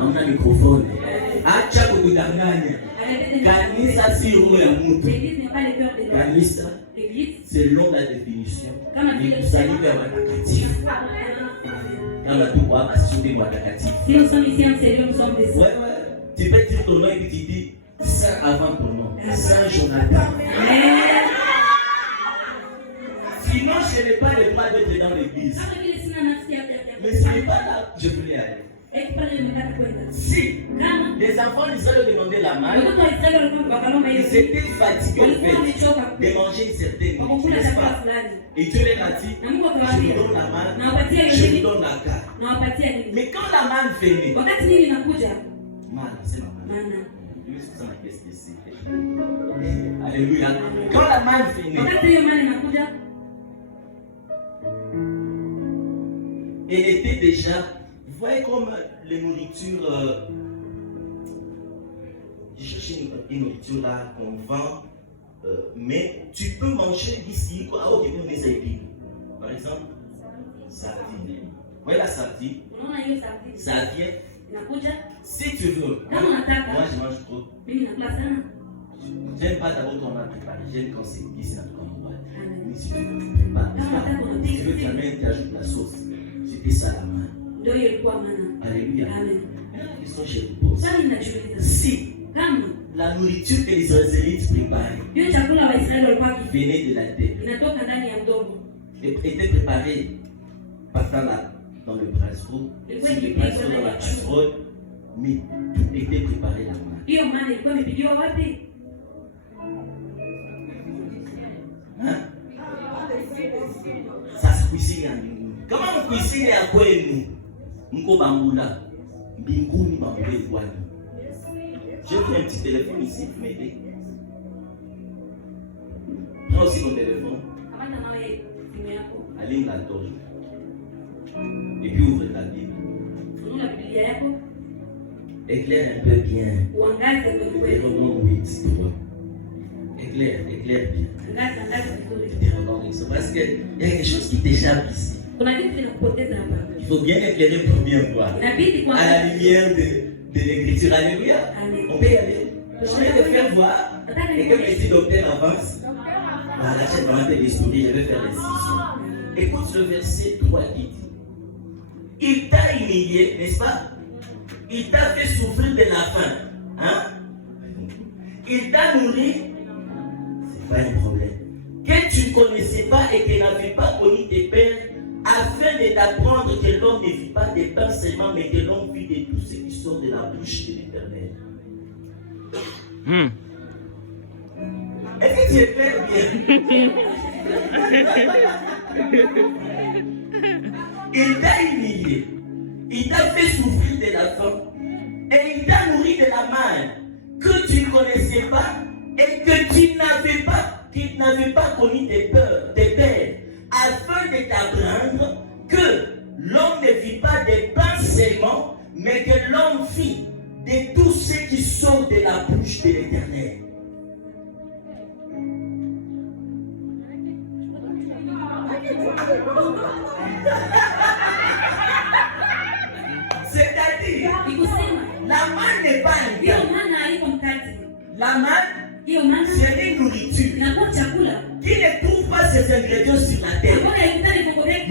Hauna mikrofoni. Acha kukudanganya. Kanisa si roho ya mtu. Kanisa selon la définition. Ni kusanyiko ya watakatifu. Kama tuko hapa sisi ni watakatifu. Si nous sommes ici en Seigneur, nous sommes des saints. Ouais. Tu peux dire ton nom et puis tu dis Saint avant ton nom. Saint Jonathan. Sinon, je n'ai pas le droit d'être dans l'église. Mais ce n'est pas là que je voulais aller. Si les enfants d'Israël demandaient la manne, ils étaient fatigués au fait de manger une certaine nourriture, n'est-ce pas? Et Dieu leur a dit, je vous donne la manne, je vous donne la carte. Mais quand la manne venait, manne, c'est ma manne. Alléluia. Quand la manne venait, elle était déjà, vous voyez comme les nourritures, je cherche une nourriture là qu'on vend, mais tu peux manger d'ici, quoi, au début, mais par exemple, sardine. Vous voyez la sardine? Ça vient. Si tu veux, moi je mange trop. J'aime pas d'abord qu'on m'a préparé, j'aime quand c'est ici dans ton endroit. Mais si tu veux, tu prépares. Si tu veux, tu amènes, tu ajoutes la sauce. C'était ça la main. Alléluia. La question je vous pose. Si la nourriture que les Israélites préparaient venait de la terre, était préparée partant là dans le brasseau, si le brasseau dans la casserole, mais tout était préparé là-bas. Hein? Ça se cuisine en nous. Comment on cuisine à quoi nous? Mko bambula, mbinguni bambule kwani. J'ai pris un petit téléphone ici pour m'aider. Prends aussi mon téléphone. Aligne la torche. Et puis ouvre ta Bible. Éclaire un peu bien. Deutéronome 8. Éclaire bien. Parce qu'il y a quelque chose qui t'échappe ici. Il faut bien éclairer pour bien voir. À la lumière de l'écriture. Alléluia. On peut y aller. Je vais te faire voir. Et comme le petit docteur avance, la chaîne va rentrer l'esprit, je vais faire l'incision. Écoute le verset 3 qui dit: il t'a humilié, n'est-ce pas? Il t'a fait souffrir de la faim. Hein? Il t'a nourri. C'est pas un problème. Que tu ne connaissais pas et que n'avais pas connu tes pères, afin de t'apprendre que l'homme ne vit pas de pain seulement, mais que l'homme vit de tout ce qui sort de la bouche de l'Éternel. Est-ce que tu es clair bien? Il t'a humilié, il t'a fait souffrir de la faim, et il t'a nourri de la manne que tu ne connaissais pas et que tu n'avais pas connu tes pères, afin de t'apprendre que l'homme ne vit pas de pain seulement, mais que l'homme vit de tout ce qui sort de la bouche de l'Éternel. C'est-à-dire, la manne n'est pas un gars. La manne, c'est une nourriture qui ne trouve pas ses ingrédients sur la terre.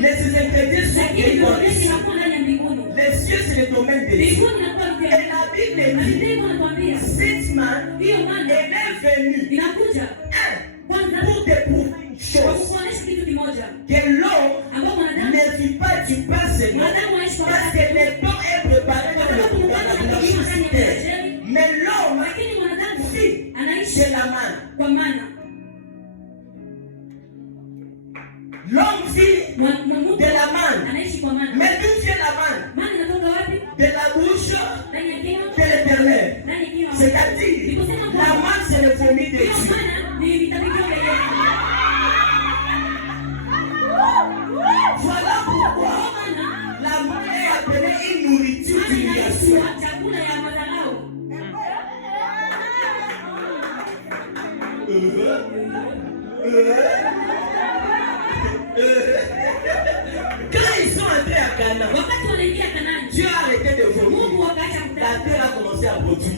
Mais ses ingrédients sont dans les cieux. Les cieux, c'est le domaine de Dieu. Et la Bible dit, cette manne, elle est venue pour te prouver une chose, que l'homme ne vit pas du pain seulement, parce que le pain est préparé dans la terre. Mais l'homme vit de la manne. L'homme vit de la manne. Mais d'où vient la manne? De la bouche de l'Éternel. C'est-à-dire, la manne, c'est le fourmi de Dieu. Voilà pourquoi la manne est appelée une nourriture d'humiliation. Quand ils sont entrés à Canaan, Dieu a arrêté de vomir. commencé à produire,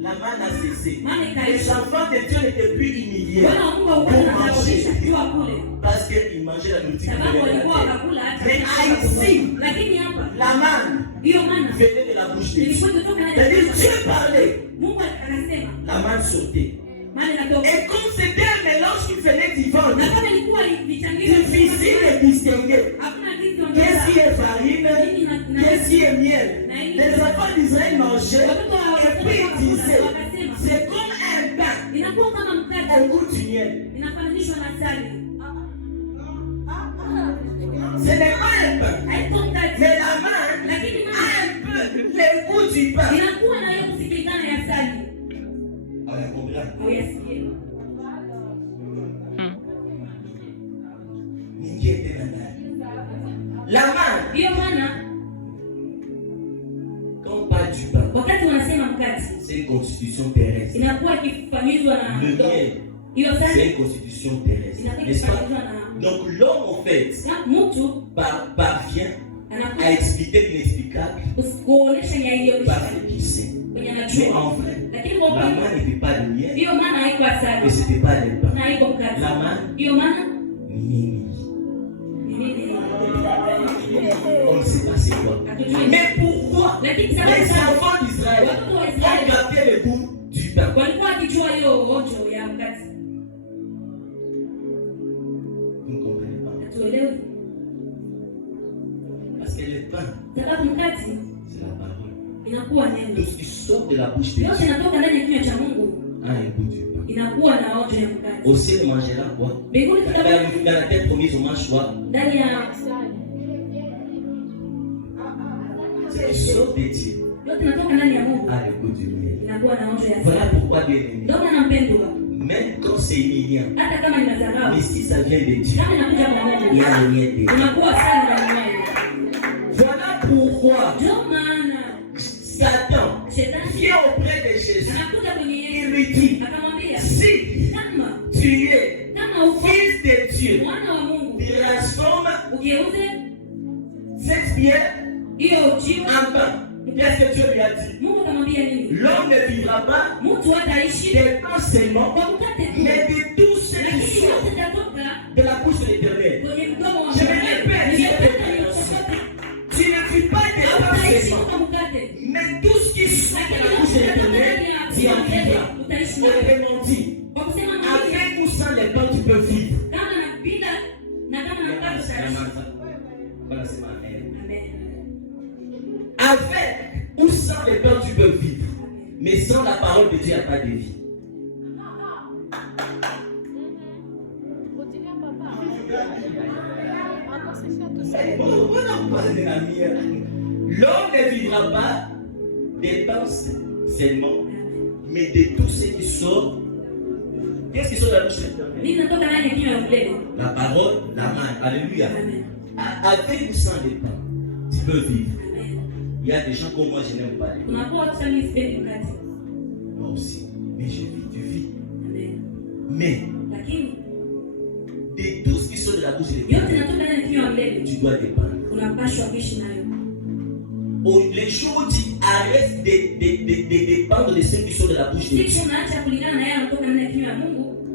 la manne a cessé. Les enfants de Dieu n'étaient plus humiliés pour manger. Parce qu'ils mangeaient la nourriture de la terre. Mais ici, la manne venait de la bouche de Dieu. C'est-à-dire Dieu parlait. La manne sortait. Et comme c'était un mélange qui venait du ventre, difficile de distinguer qu'est-ce qui est farine, qu'est-ce qui est miel. Les enfants d'Israël mangeaient et puis ils disaient, c'est comme un pain au goût du miel. Ce n'est pas un pain, mais la main a un peu le goût du pain. La main, quand on parle du pain, c'est une constitution terrestre. Le miel, c'est une constitution terrestre. N'est-ce pas? Donc l'homme en fait parvient à expliquer l'inexplicable par ce qu'il sait. Mais en vrai, la main n'était pas le miel et c'était pas le pain. La main, on ne sait pas c'est quoi. Mais pourquoi les enfants d'Israël ont gardé le goût du pain? Vous ne comprenez pas. Parce que le pain, c'est la parole. Tout ce qui sort de la bouche de Dieu a un goût du pain. Aussi, on mangera quoi? Dans la terre promise, on mange quoi? C'est qui sort de Dieu a le goût du miel. Voilà pourquoi Dieu est aimé. Même quand c'est humiliant, mais si ça vient de Dieu, il y a le miel dedans. Voilà pourquoi Satan vient auprès de Jésus. Il lui dit, si tu es fils de Dieu, transforme cette pierre en pain. Qu'est-ce que Dieu lui a dit? L'homme ne vivra pas de pain seulement, mais de tout ce qui sort de la bouche de l'Éternel. Je me répète, tu ne vis pas de pain seulement, mais tout ce qui sort de la bouche de l'Éternel, tu en vivras. Autrement dit, avec ou sans les pains, tu peux vivre. Avec ou sans les pains, tu peux vivre. Mais sans la parole de Dieu, il n'y a pas de vie. L'homme ne vivra pas des pains seulement, mais de tout ce qui sort. Qu'est-ce qui sort de la bouche de l'Éternel? La parole, la main. Alléluia. Avec ou sans les pains, tu peux vivre. Il y a des gens comme moi, je n'aime pas les pains. Moi aussi. Mais je vis, tu vis. Mais de tout ce qui sort de la bouche de l'Éternel, tu dois dépendre. Les jours où tu arrêtes de dépendre de ce qui sort de la bouche de Dieu,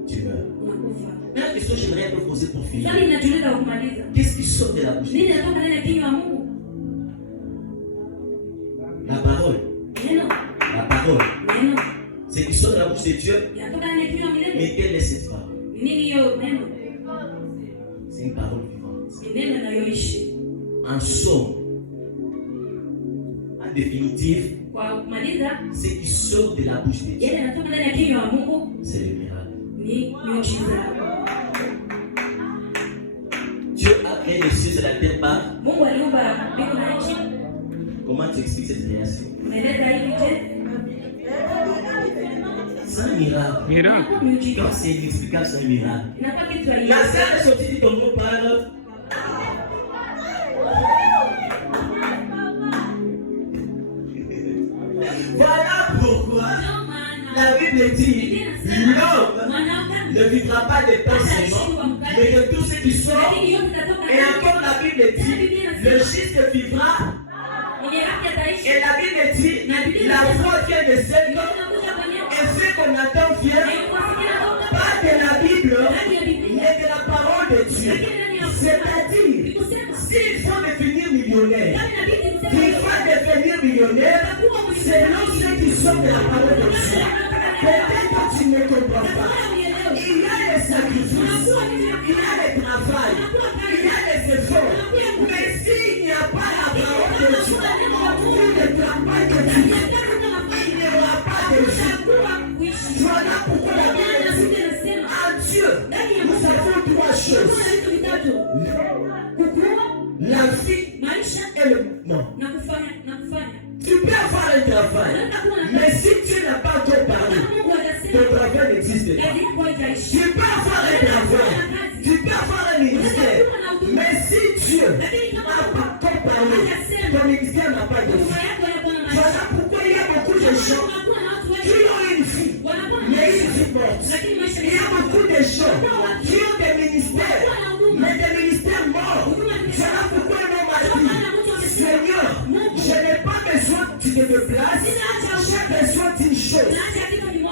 tu meurs. La question que j'aimerais te poser pour finir. Qu'est-ce qui sort de la bouche de Dieu? La parole. La parole. C'est qui sort de la bouche de Dieu. Mais quelle est cette parole? C'est une parole vivante. En somme, en définitive, ce qui sort de la bouche de Dieu, c'est le miracle. Dieu a créé les cieux et la terre par. Comment tu expliques cette création? C'est un miracle. Quand c'est inexplicable, c'est un miracle. La salle est sortie de ton mot par. Voilà pourquoi la Bible dit l'homme ne vivra pas de pain seulement, mais de tout ce qui sort. Et encore la Bible dit le juste vivra. Et la Bible dit la foi vient de 5 ans, et ce qu'on attend fier, pas de la Bible, mais de la parole de Dieu. C'est-à-dire, s'il faut devenir millionnaire, selon ceux qui sont de la parole de Dieu. Peut-être que tu ne comprends pas. Il y a les sacrifices, il y a le travail, il y a les efforts. Mais s'il n'y a pas la parole de Dieu, tout le travail que tu fais, il n'y aura pas de vie. Voilà pourquoi la Bible dit, en Dieu, nous avons 3 choses. La vie et le... Non. Tu peux avoir un travail, mais si tu n'as pas ton parole, ton travail n'existe pas. Tu peux avoir un travail, tu peux avoir un ministère, mais si Dieu n'a pas ton parole, ton ministère n'a pas de vie. Voilà pourquoi il y a beaucoup de gens qui ont une vie, mais une vie morte. Il y a beaucoup de gens qui ont des ministères, mais des ministères morts. Voilà pourquoi ils m'ont dit, Seigneur, je n'ai pas besoin que tu te déplaces, j'ai besoin d'une chose.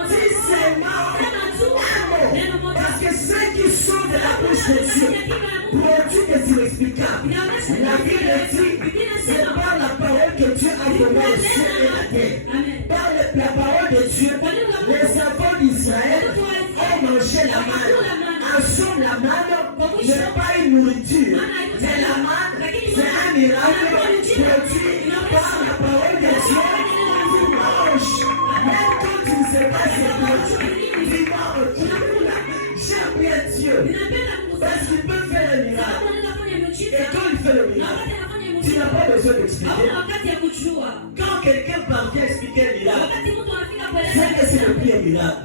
Dis seulement un mot. Parce que ceux qui sont de la bouche de Dieu produisent des inexplicables. La Bible dit, c'est par la parole que Dieu a donné le ciel et la terre. Par la parole de Dieu, les enfants d'Israël ont mangé la manne. En somme, la manne n'est pas une nourriture, mais la manne, c'est un miracle produit par la parole de Dieu. Tu manges, même quand tu ne sais pas ce que tu manges. J'aime bien Dieu, parce qu'il peut faire le miracle. Et quand il fait le miracle, tu n'as pas besoin d'expliquer. Quand quelqu'un parvient à expliquer le miracle, c'est que c'est le pire miracle.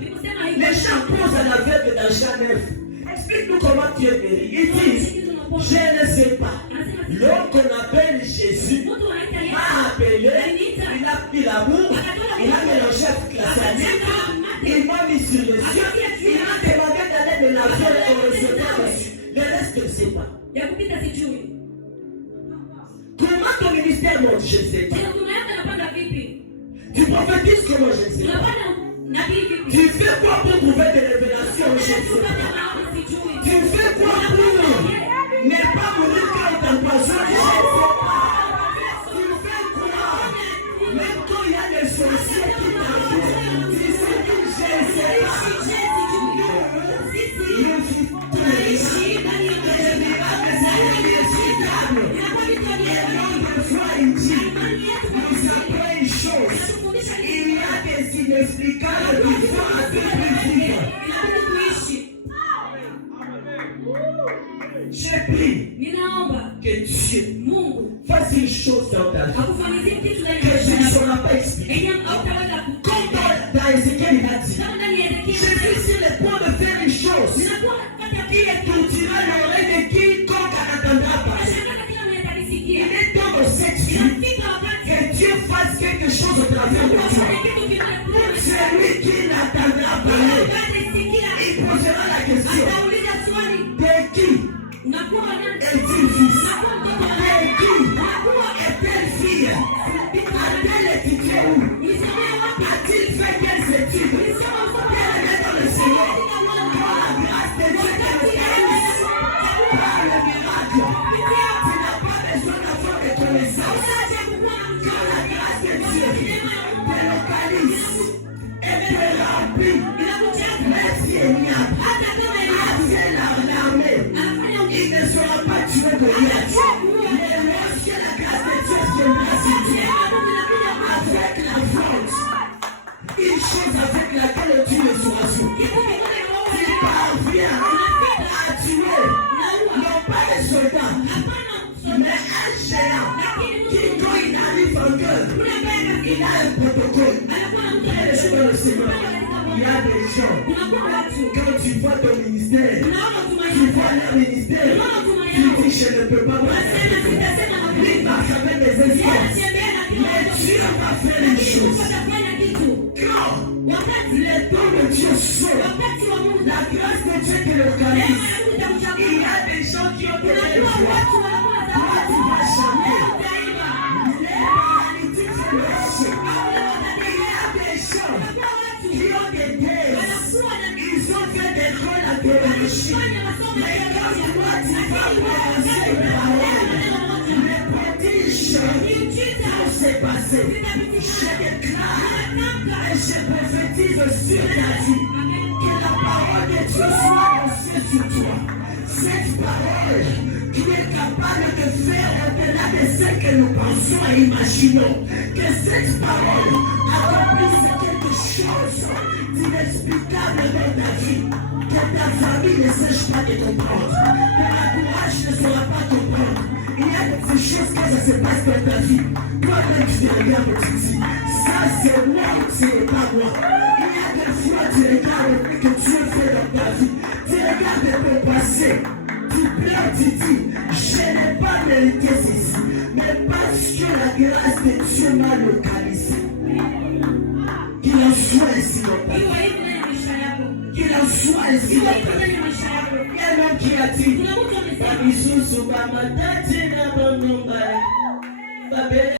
Les gens posent à l'aveugle dans Jean 9. Explique-nous comment tu es guéri. Ils disent, je ne sais pas. L'homme qu'on appelle Jésus m'a appelé, il a pris l'amour, il a mélangé avec la salive, il m'a mis sur les yeux, il m'a demandé d'aller me laver et recevoir reçu. Le reste, je ne sais pas. Comment ton ministère monte, je ne sais pas. Tu prophétises comment, je ne sais pas. Tu fais quoi pour trouver des révélations, je ne sais pas. Tu fais quoi pour ne pas mourir quand on t'empoisonne, je ne sais pas. Tu fais quoi même quand il y a des sorciers qui t'entourent. Tu sais que je ne sais pas. Nous apprenons une chose. Il y a des inexplicables qui sont à deux vivre. J'ai pris que Dieu fasse une chose dans ta vie que tu ne sauras pas expliquer. Comme dans Ézéchiel, il a dit, je suis sur le point de faire une chose qui étourdira l'oreille de quiconque n'entendra pas. Il est temps de cette vie que Dieu fasse quelque chose au travers de toi. Pour celui qui n'entendra pas, il posera la question. De qui est-il fils? De qui est-elle fille? A-t-elle étudié où? A-t-il fait quelles études? Quelle est dans le Seigneur? Par la grâce de Dieu qui le bénisse. Par le miracle. Tu n'as pas besoin d'avoir de connaissances. Quand la grâce de Dieu te localise et te remplit, merci Eniab. Assez l'armée. Il ne sera pas tué de rien. Mais lorsque la grâce de Dieu viendra sur toi, avec la force, une chose avec laquelle tu ne seras sous. Tu parviens à tuer, non pas les soldats, mais un géant qui, quand il arrive en gueule, il a un protocole. Il y a des gens, quand tu vois ton ministère, tu vois leur ministère, tu dis je ne peux pas passer. Il marche avec des espoirs. Mais Dieu va faire une chose. Quand les dons de Dieu sont, la grâce de Dieu te localise. Il y a des gens qui ont donné le choix. Toi, tu vas jamais. Les paralytiques se marchent. Il y a des théologie. Mais quand toi tu vas commencer les prodiges vont se passer. Je déclare et je prophétise sur ta vie que la parole de Dieu soit lancée sur toi. Cette parole qui est capable de faire au-delà de ce que nous pensons et imaginons. Que cette parole accomplisse quelque chose d'inexplicable dans ta vie. Que ta famille ne sache pas te comprendre. Que l'entourage ne saura pas comprendre. Il y a des choses que ça se passe dans ta vie. Toi-même tu te regardes et tu dis, ça c'est moi ou ce n'est pas moi. Il y a des fois tu regardes ce que Dieu fait dans ta vie. Tu regardes ton passé. Tu pleures, tu dis, je n'ai pas mérité ceci. Mais parce que la grâce de Dieu m'a localisé. Qu'il en soit ainsi longtemps. Qu'il en soit ainsi longtemps. Il y a un homme qui a dit, Babisusu, Bamatati, Nabonumba, Babé.